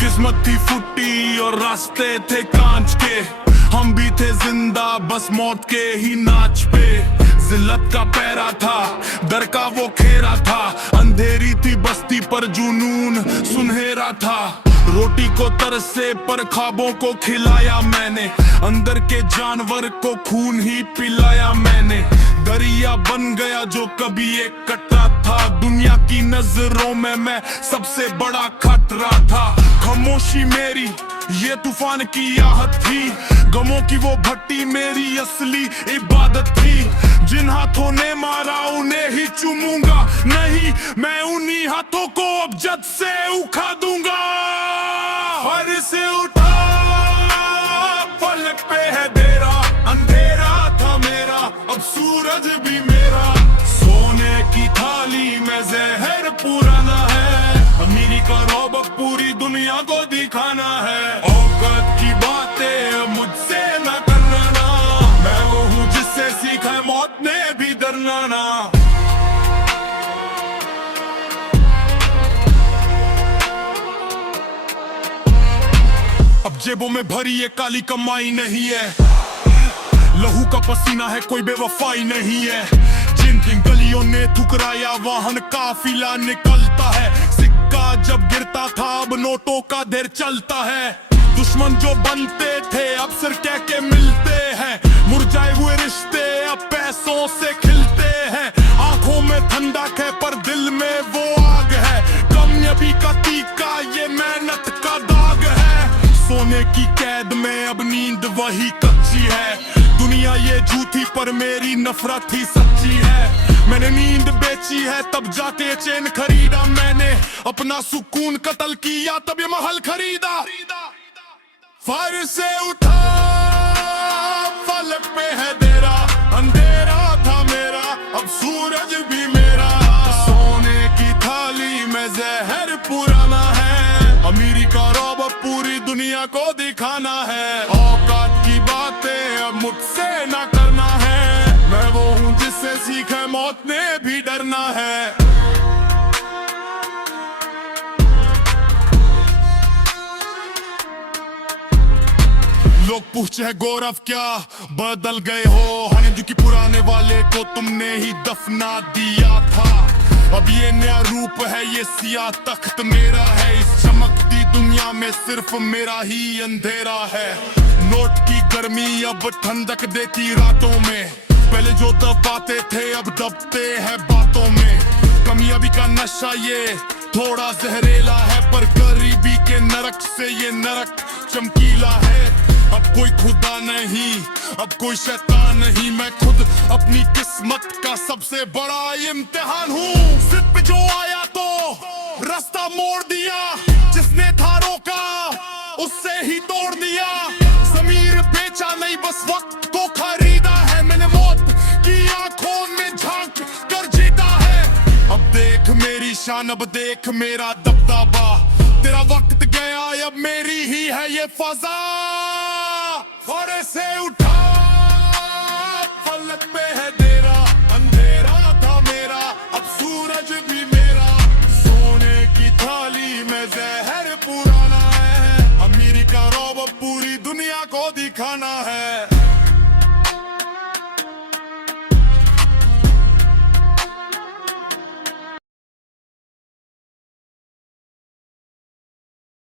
किस्मत थी फुटी और रास्ते थे कांच के, हम भी थे जिंदा बस मौत के ही नाच पे। जिल्लत का पैरा था, डर का वो खेरा था, अंधेरी थी बस्ती पर जुनून सुनहरा था। रोटी को तरसे पर ख्वाबों को खिलाया मैंने, अंदर के जानवर को खून ही पिलाया मैंने। दरिया बन गया जो कभी एक कटरा था, दुनिया की नजरों में मैं सबसे बड़ा खतरा था। खामोशी मेरी ये तूफान की आहट थी, गमों की वो भट्टी मेरी असली इबादत थी। जिन हाथों ने मारा उन्हें ही चूमूंगा, नहीं मैं उन्हीं हाथों को अब जद से उखा दूंगा। फर से उठा फलक पे है डेरा, अंधेरा था मेरा अब सूरज भी मेरा। सोने की थाली में जहर पुराना है, अमीरी का रौब पूरी दुनिया को दिखाना है। औकात की बातें अब मुझसे न करना ना, मैं वो हूँ जिससे सीखा है मौत ने भी डरना ना। अब जेबों में भरी ये काली कमाई नहीं है, लहू का पसीना है कोई बेवफाई नहीं है। जिन जिन गलियों ने ठुकराया वाहन काफिला निकलता है, सिक्का जब गिरता था अब नोटों का ढेर चलता है। दुश्मन जो बनते थे अब सिर कह के मिलते हैं, मुरझाए हुए रिश्ते अब पैसों से खिलते हैं। आंखों में ठंडक है पर दिल में वो आग है, कामयाबी का तीखा ये मेहनत का दाग है। सोने की कैद में अब नींद वही कच्ची है, दुनिया ये झूठी पर मेरी नफरत ही सच्ची है। मैंने नींद बेची है तब जाके चैन खरीदा, मैंने अपना सुकून कत्ल किया तब ये महल खरीदा। फायर से उठा फलक पे है डेरा, अंधेरा था मेरा अब सूरज भी मेरा। सोने की थाली में जहर पुराना है, अमीरी का रौब पूरी दुनिया को दिखाना है। औकात की बातें अब मुझसे ना करना है, मैं वो हूँ जिससे सीखे मौत ने भी डरना है। लोग पूछे गौरव क्या बदल गए हो, हनिंद की पुराने वाले को तुमने ही दफना दिया था। अब ये नया रूप है ये सिया तख्त मेरा है, इस चमकती दुनिया में सिर्फ मेरा ही अंधेरा है। नोट की गर्मी अब ठंडक देती रातों में, पहले जो दबाते थे अब दबते हैं बातों में। कामयाबी का नशा ये थोड़ा जहरीला है, पर गरीबी के नरक से ये नरक चमकीला है। अब कोई खुदा नहीं अब कोई शैतान नहीं, मैं खुद अपनी किस्मत का सबसे बड़ा इम्तिहान हूँ। सिर पे जो आया तो रास्ता मोड़ दिया, जिसने था रोका उससे ही तोड़ दिया। ज़मीर बेचा नहीं बस वक्त को खरीदा है, मैंने मौत की आंखों में झांक कर जीता है। अब देख मेरी शान अब देख मेरा दबदबा, तेरा वक्त गया अब मेरी ही है ये फजा। फौरे से उठा फलक पे है डेरा, अंधेरा था मेरा अब सूरज भी मेरा। सोने की थाली में जहर पुराना है, अमीरी का रौब पूरी दुनिया को दिखाना है।